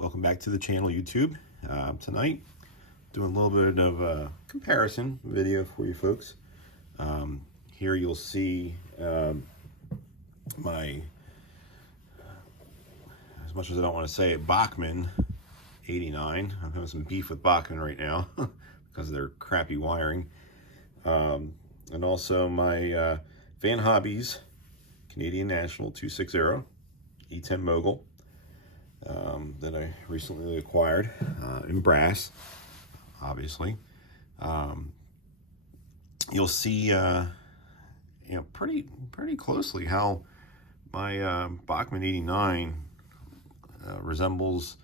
Welcome back to the channel, YouTube. Tonight, doing a little bit of a comparison video for you folks. Here you'll see my, as much as I don't want to say it, Bachmann 89. I'm having some beef with Bachmann right now because of their crappy wiring. And also my Van Hobbies Canadian National 260 E10 Mogul. That I recently acquired in brass, obviously. You'll see, pretty closely how my Bachmann 89 resembles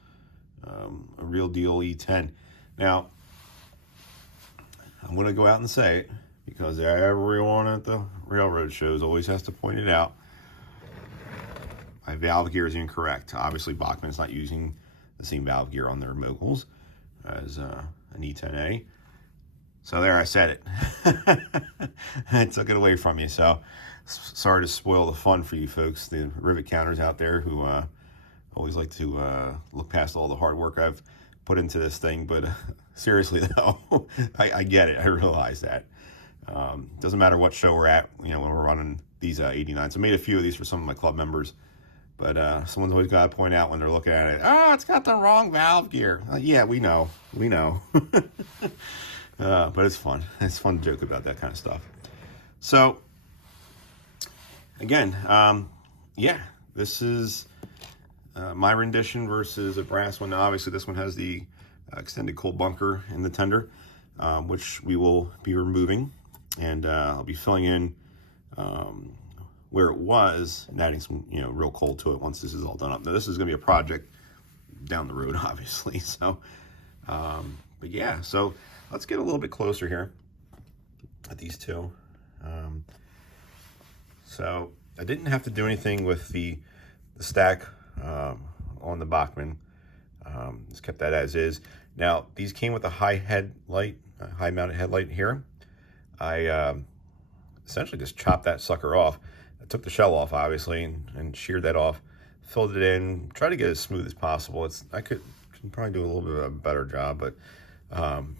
a real deal E10. Now, I'm going to go out and say it because everyone at the railroad shows always has to point it out. My valve gear is incorrect. Obviously, Bachmann's not using the same valve gear on their moguls as an E10A. So there, I said it. I took it away from you. So sorry to spoil the fun for you folks, the rivet counters out there who always like to look past all the hard work I've put into this thing. But seriously, though, I get it. I realize that. Doesn't matter what show we're at, when we're running these 89s. I made a few of these for some of my club members. But someone's always got to point out when they're looking at it, it's got the wrong valve gear. Yeah, we know. But it's fun. It's fun to joke about that kind of stuff. So, again, this is my rendition versus a brass one. Now, obviously, this one has the extended cold bunker in the tender, which we will be removing. And I'll be filling in where it was and adding some, real cold to it once this is all done up. Now, this is going to be a project down the road, obviously. So, but yeah, so let's get a little bit closer here at these two. So I didn't have to do anything with the stack on the Bachmann. Just kept that as is. Now, these came with a high mounted headlight here. I essentially just chopped that sucker off. I took the shell off, obviously, and sheared that off, filled it in, tried to get it as smooth as possible. I could probably do a little bit of a better job, but and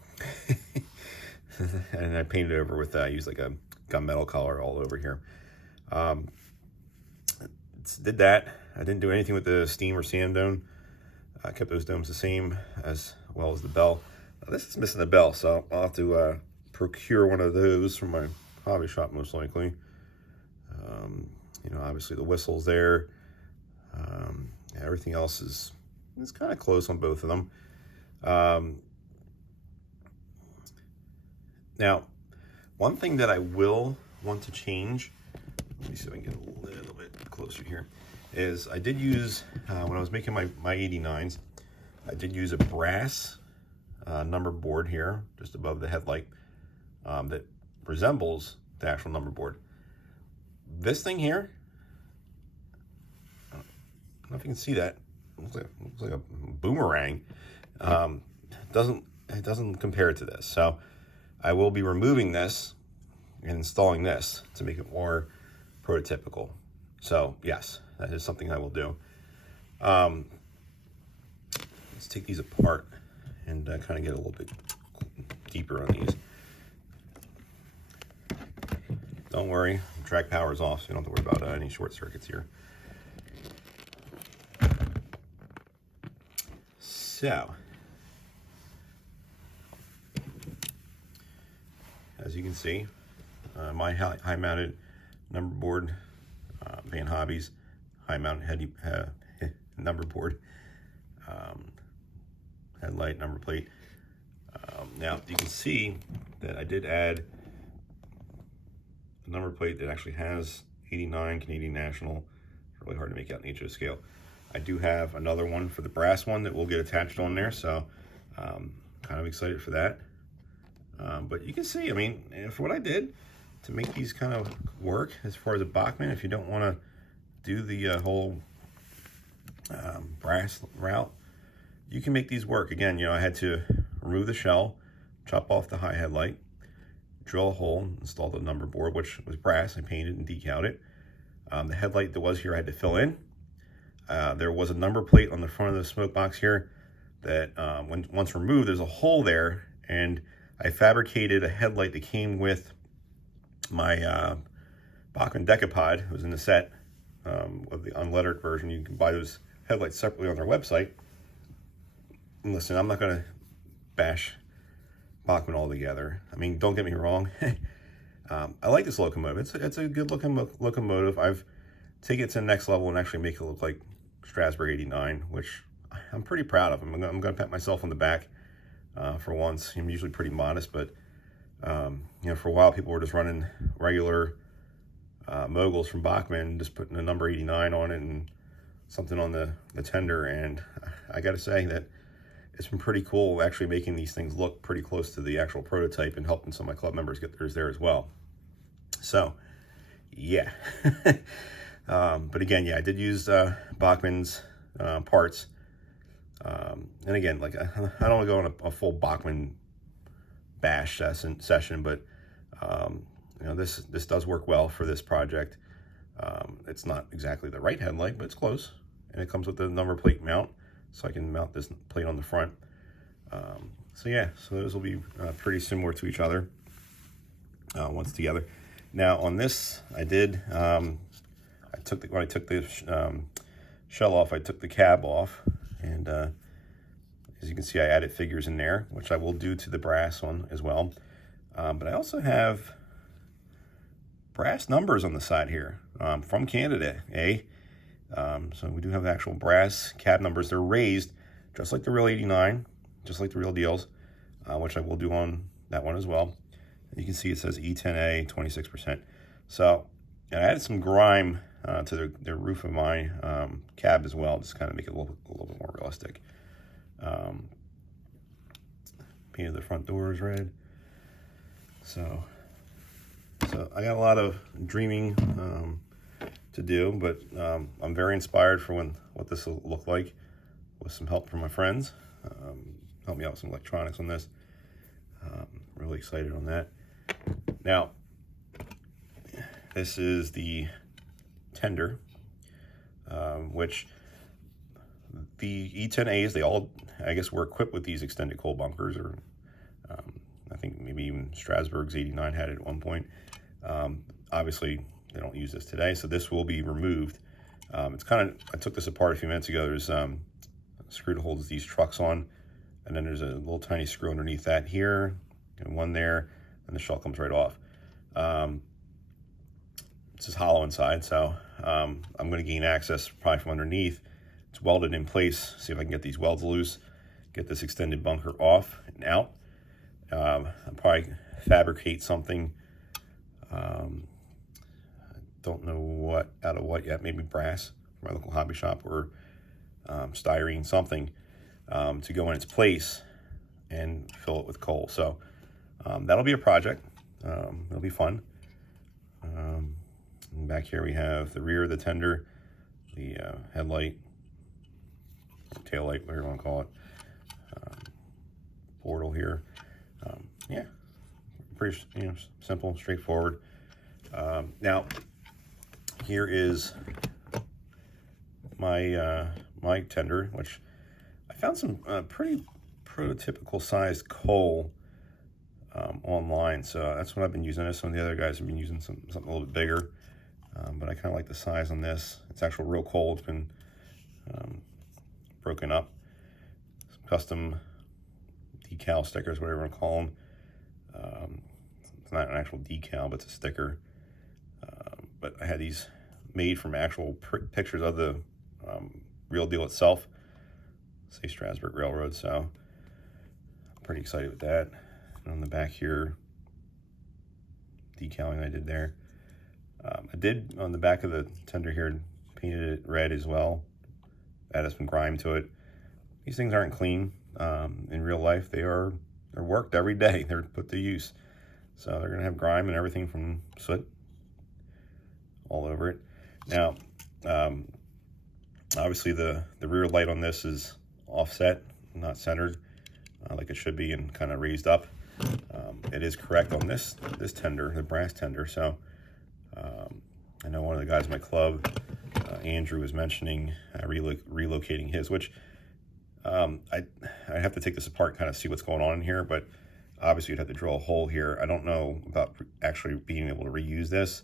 I painted it over with I used like a gunmetal color all over here. Did that. I didn't do anything with the steam or sand dome. I kept those domes the same as well as the bell. Now, this is missing the bell, so I'll have to procure one of those from my hobby shop, most likely. Obviously the whistle's there. Everything else is kind of close on both of them. Now, one thing that I will want to change, let me see if I can get a little bit closer here, is I did use, when I was making my 89s, I did use a brass number board here, just above the headlight, that resembles the actual number board. This thing here, I don't know if you can see that. It looks like a boomerang. It doesn't compare to this. So I will be removing this and installing this to make it more prototypical. So yes, that is something I will do. Let's take these apart and kind of get a little bit deeper on these. Don't worry, track power is off, so you don't have to worry about any short circuits here. So, as you can see, my high-mounted number board, Van Hobbies high-mounted number board, headlight number plate. Now you can see that I did add a number plate that actually has 89 Canadian National. It's really hard to make out in HO scale. I do have another one for the brass one that will get attached on there, so kind of excited for that. But you can see, I mean, for what I did to make these kind of work as far as a Bachmann, if you don't want to do the whole brass route, you can make these work. Again, you know, I had to remove the shell, chop off the high headlight, drill a hole, install the number board, which was brass. I painted and decaled it. The headlight that was here I had to fill in. There was a number plate on the front of the smoke box here that once removed, there's a hole there, and I fabricated a headlight that came with my Bachmann Decapod. It was in the set of the unlettered version. You can buy those headlights separately on their website. And listen, I'm not going to bash Bachmann altogether. I mean, don't get me wrong. I like this locomotive. It's a good looking locomotive. I've taken it to the next level and actually make it look like Strasburg 89, which I'm pretty proud of. I'm going to pat myself on the back for once. I'm usually pretty modest, but you know, for a while people were just running regular moguls from Bachmann, just putting a number 89 on it and something on the tender, and I got to say that it's been pretty cool actually making these things look pretty close to the actual prototype and helping some of my club members get theirs there as well. So, yeah. But again, yeah, I did use Bachmann's parts. And again, like I don't want to go on a full Bachmann bash session, but you know, this does work well for this project. It's not exactly the right headlight, but it's close, and it comes with the number plate mount, so I can mount this plate on the front. So yeah, so those will be pretty similar to each other once together. Now on this, I did when I took the shell off, I took the cab off, and as you can see, I added figures in there, which I will do to the brass one as well. But I also have brass numbers on the side here from Canada, eh? So we do have the actual brass cab numbers. They're raised just like the real 89, just like the real deals, which I will do on that one as well. And you can see it says E10A 26%. So I added some grime to the roof of my cab as well, just kind of make it a little bit more realistic. Painted the front doors red. So I got a lot of dreaming to do, but I'm very inspired for what this will look like with some help from my friends. Help me out with some electronics on this. Really excited on that. Now, this is the tender, which the E10As, they all, I guess, were equipped with these extended coal bunkers, or I think maybe even Strasburg's 89 had it at one point. Obviously, they don't use this today, so this will be removed. It's kind of, I took this apart a few minutes ago. There's a screw that holds these trucks on, and then there's a little tiny screw underneath that here, and one there, and the shell comes right off. This is hollow inside, so I'm going to gain access probably from underneath. It's welded in place. See if I can get these welds loose, get this extended bunker off and out. I'll probably fabricate something. Don't know what out of what yet. Maybe brass from my local hobby shop, or styrene, something to go in its place and fill it with coal. So that'll be a project. It'll be fun. And back here we have the rear of the tender, the headlight, tail light, whatever you want to call it. Portal here. Yeah, pretty simple, straightforward. Now, here is my my tender, which I found some pretty prototypical sized coal online, so that's what I've been using. Some of the other guys have been using something a little bit bigger, but I kind of like the size on this. It's actual real coal. It's been broken up. Some custom decal stickers, whatever you want to call them. It's not an actual decal, but it's a sticker. But I had these made from actual pictures of the real deal itself. Say Strasburg Railroad. So pretty excited with that. And on the back here, decaling I did there. I did on the back of the tender here, painted it red as well. Added some grime to it. These things aren't clean in real life. They're worked every day. They're put to use. So they're gonna have grime and everything from soot all over it. Now, obviously the rear light on this is offset, not centered like it should be, and kind of raised up. It is correct on this tender, the brass tender. So I know one of the guys in my club, Andrew, was mentioning relocating his, which I have to take this apart and kind of see what's going on in here, but obviously you'd have to drill a hole here. I don't know about actually being able to reuse this.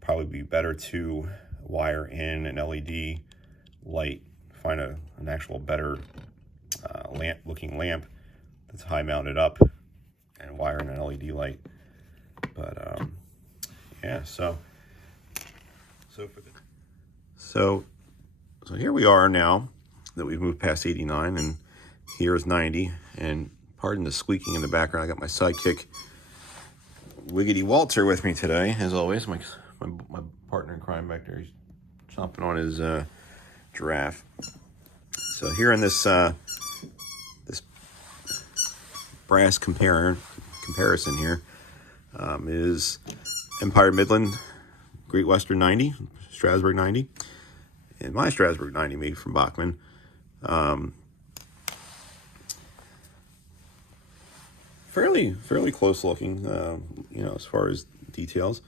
Probably be better to wire in an LED light, find an actual better looking lamp that's high mounted up, and wire in an LED light. But yeah, so here we are now that we've moved past 89, and here is 90. And pardon the squeaking in the background, I got my sidekick Wiggity Walter with me today, as always. My partner in crime back there, he's chomping on his giraffe. So here in this this brass comparison here is Empire Midland Great Western 90, Strasburg 90, and my Strasburg 90 made from Bachmann. Fairly close looking, you know, as far as details.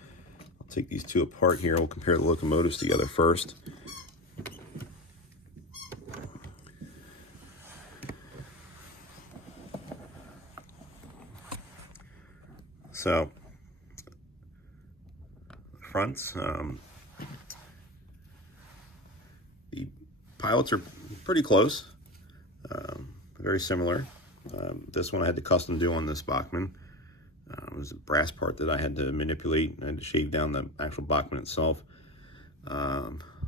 I'll take these two apart here. We'll compare the locomotives together first. So, fronts, the pilots are pretty close, very similar. This one I had to custom do on this Bachmann. It was a brass part that I had to manipulate. I had to shave down the actual Bachmann itself.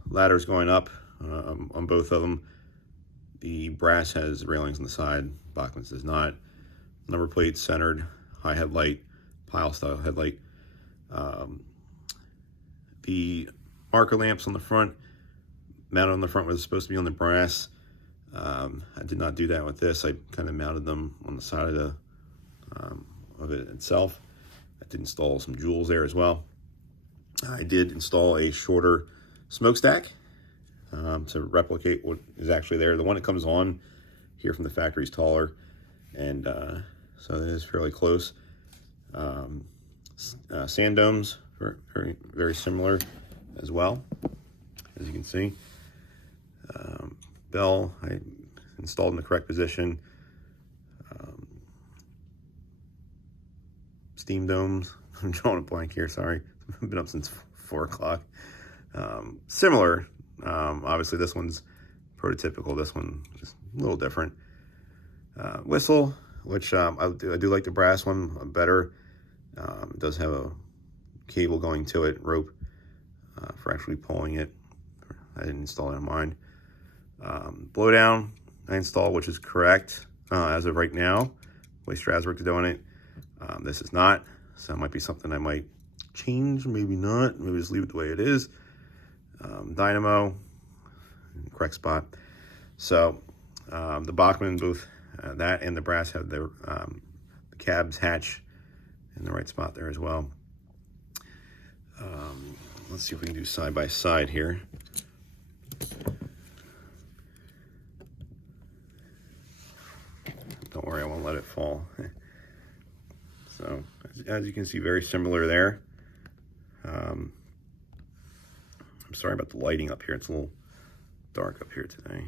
Ladders going up on both of them. The brass has railings on the side, Bachmann's does not. Number plates centered, high headlight, pile style headlight. The marker lamps on the front, mounted on the front, was supposed to be on the brass. I did not do that with this. I kind of mounted them on the side of it itself. I did install some jewels there as well. I did install a shorter smokestack to replicate what is actually there. The one that comes on here from the factory is taller, and so it is fairly close. Sand domes, very similar as well, as you can see. Bell, I installed in the correct position. Steam domes, I'm drawing a blank here, sorry. I've been up since 4 o'clock. Similar, obviously this one's prototypical, this one just a little different. Whistle, which I do like the brass one better. It does have a cable going to it, rope, for actually pulling it. I didn't install it on mine. Blowdown I installed, which is correct as of right now. The way Strasburg's doing it. This is not, so it might be something I might change, maybe not. Maybe just leave it the way it is. Dynamo, correct spot. So the Bachmann, both that and the brass have the cabs hatch in the right spot there as well. Let's see if we can do side by side here. Don't worry, I won't let it fall. So, as you can see, very similar there. I'm sorry about the lighting up here. It's a little dark up here today.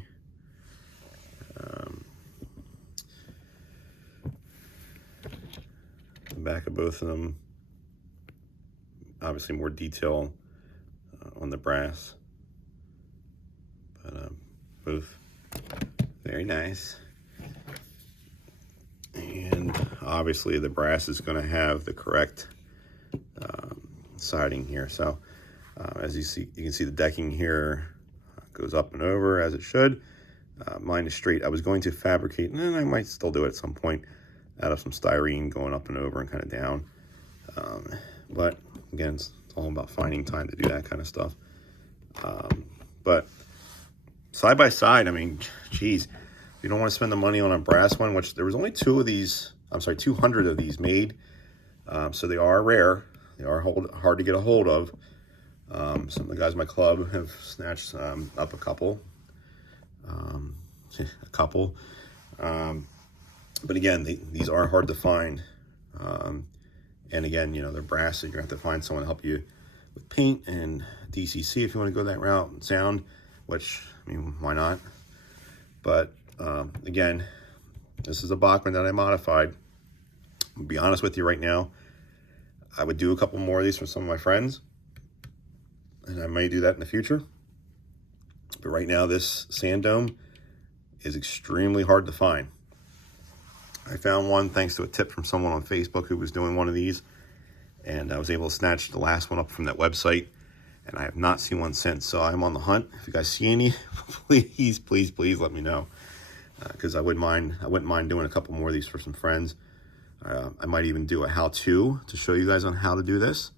The back of both of them, obviously more detail on the brass, but both very nice. And obviously the brass is going to have the correct siding here. So as you can see the decking here goes up and over as it should. Mine is straight. I was going to fabricate, and I might still do it at some point, out of some styrene, going up and over and kind of down. But again, it's all about finding time to do that kind of stuff. But side by side, I mean, geez, you don't want to spend the money on a brass one, which there was only 200 of these made. So they are rare. They are hard to get a hold of. Some of the guys in my club have snatched up a couple. But again, these are hard to find. And again, you know, they're brass, so you're going to have to find someone to help you with paint and DCC if you want to go that route, and sound, which, I mean, why not? But again, this is a Bachmann that I modified. I'll be honest with you right now, I would do a couple more of these for some of my friends, and I may do that in the future. But right now, this sand dome is extremely hard to find. I found one thanks to a tip from someone on Facebook who was doing one of these, and I was able to snatch the last one up from that website, and I have not seen one since. So I'm on the hunt. If you guys see any, please let me know, because I wouldn't mind doing a couple more of these for some friends. I might even do a how-to to show you guys on how to do this.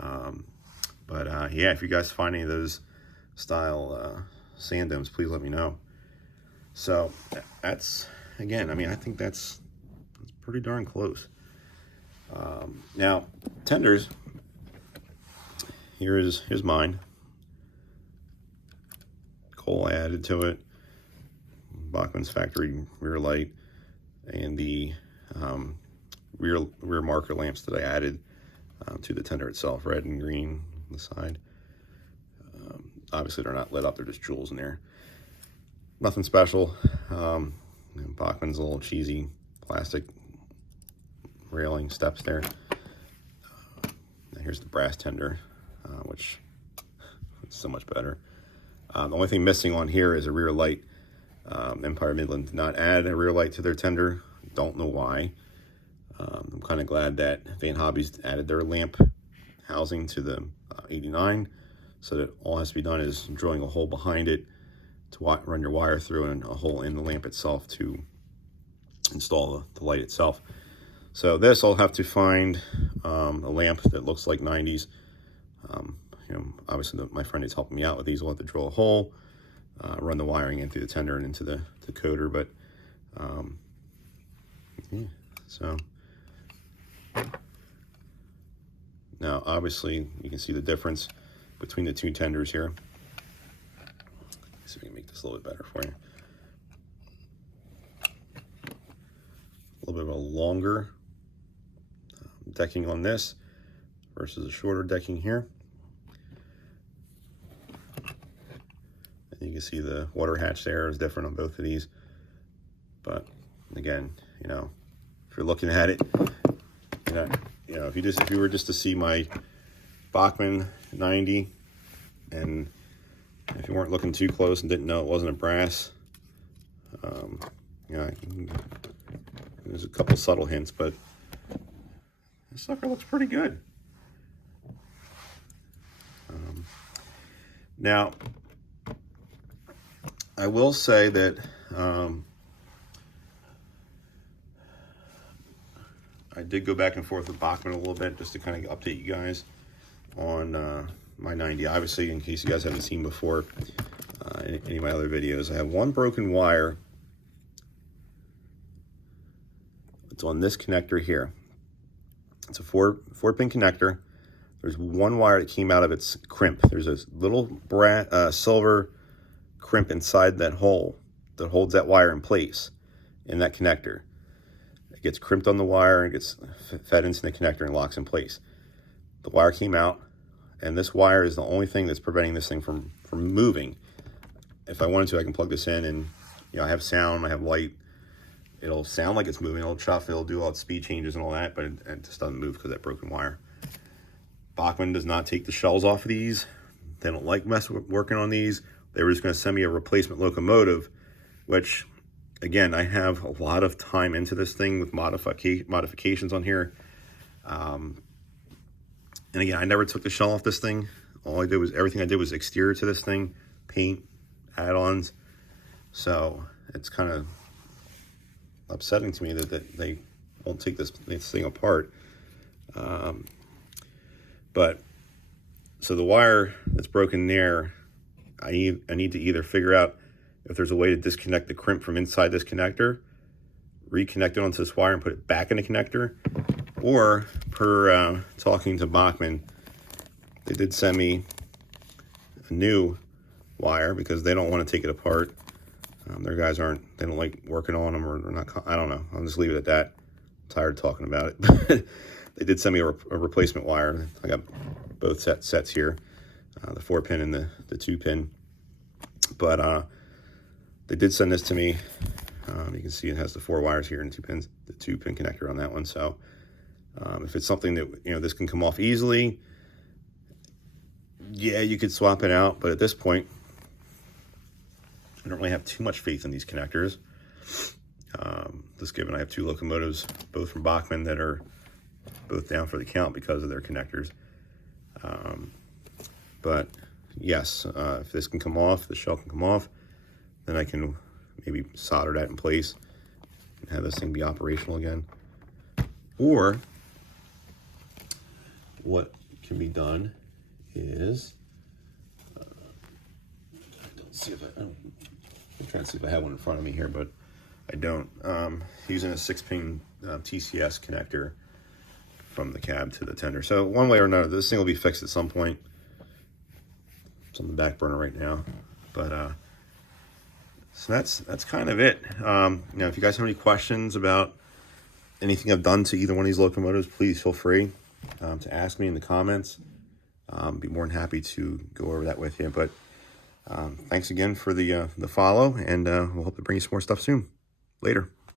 Yeah, if you guys find any of those style sand domes, please let me know. So that's, again, I mean, I think that's pretty darn close. Now, tenders, here's mine. Coal I added to it, Bachmann's factory rear light, and the rear marker lamps that I added to the tender itself, red and green on the side. Obviously they're not lit up, they're just jewels in there. Nothing special. Bachmann's a little cheesy plastic railing steps there. And here's the brass tender, which is so much better. The only thing missing on here is a rear light. Empire Midland did not add a rear light to their tender. Don't know why. I'm kind of glad that Vane Hobbies added their lamp housing to the 89, so that all has to be done is drilling a hole behind it to run your wire through, and a hole in the lamp itself to install the light itself. So this, I'll have to find a lamp that looks like 90s. You know, obviously my friend is helping me out with these. We'll have to drill a hole, run the wiring in through the tender and into the coder. But yeah, so now obviously you can see the difference between the two tenders here. Let's see if we can make this a little bit better for you. A little bit of a longer decking on this versus a shorter decking here. And you can see the water hatch there is different on both of these. But again, you know, if you're looking at it, you know, if you were just to see my Bachmann 90, and if you weren't looking too close and didn't know it wasn't a brass, you know, there's a couple subtle hints, but this sucker looks pretty good. Now, I will say that I did go back and forth with Bachmann a little bit just to kind of update you guys on my 90. Obviously, in case you guys haven't seen before any of my other videos, I have one broken wire. It's on this connector here. It's a four pin connector. There's one wire that came out of its crimp. There's a little silver crimp inside that hole that holds that wire in place in that connector. It gets crimped on the wire and gets fed into the connector and locks in place. The wire came out, and this wire is the only thing that's preventing this thing from moving. If I wanted to, I can plug this in, and you know, I have sound, I have light. It'll sound like it's moving, it'll chuff, it'll do all its speed changes and all that, but it just doesn't move because of that broken wire. Bachmann does not take the shells off of these. They don't like working on these. They were just going to send me a replacement locomotive, which, again, I have a lot of time into this thing with modifications on here. And again, I never took the shell off this thing. Everything I did was exterior to this thing, paint, add-ons. So it's kind of upsetting to me that they won't take this thing apart. But so the wire that's broken there, I need to either figure out if there's a way to disconnect the crimp from inside this connector, reconnect it onto this wire and put it back in the connector, or per talking to Bachmann, they did send me a new wire because they don't want to take it apart. Their guys they don't like working on them, or they're not, I don't know. I'll just leave it at that. I'm tired of talking about it. They did send me a replacement wire. I got both sets here, the 4-pin and the 2-pin. But they did send this to me. You can see it has the 4 wires here and 2 pins, the 2-pin connector on that one. So if it's something that, this can come off easily, yeah, you could swap it out. But at this point, I don't really have too much faith in these connectors. Just given I have 2 locomotives, both from Bachmann, that are both down for the count because of their connectors. But yes, if this can come off, the shell can come off, then I can maybe solder that in place and have this thing be operational again. Or what can be done is, I'm trying to see if I have one in front of me here, but I don't. Using a 6-pin TCS connector from the cab to the tender. So one way or another, this thing will be fixed at some point. It's on the back burner right now, but so that's kind of it. If you guys have any questions about anything I've done to either one of these locomotives, please feel free to ask me in the comments. Be more than happy to go over that with you. But thanks again for the follow, and we'll hope to bring you some more stuff soon. Later.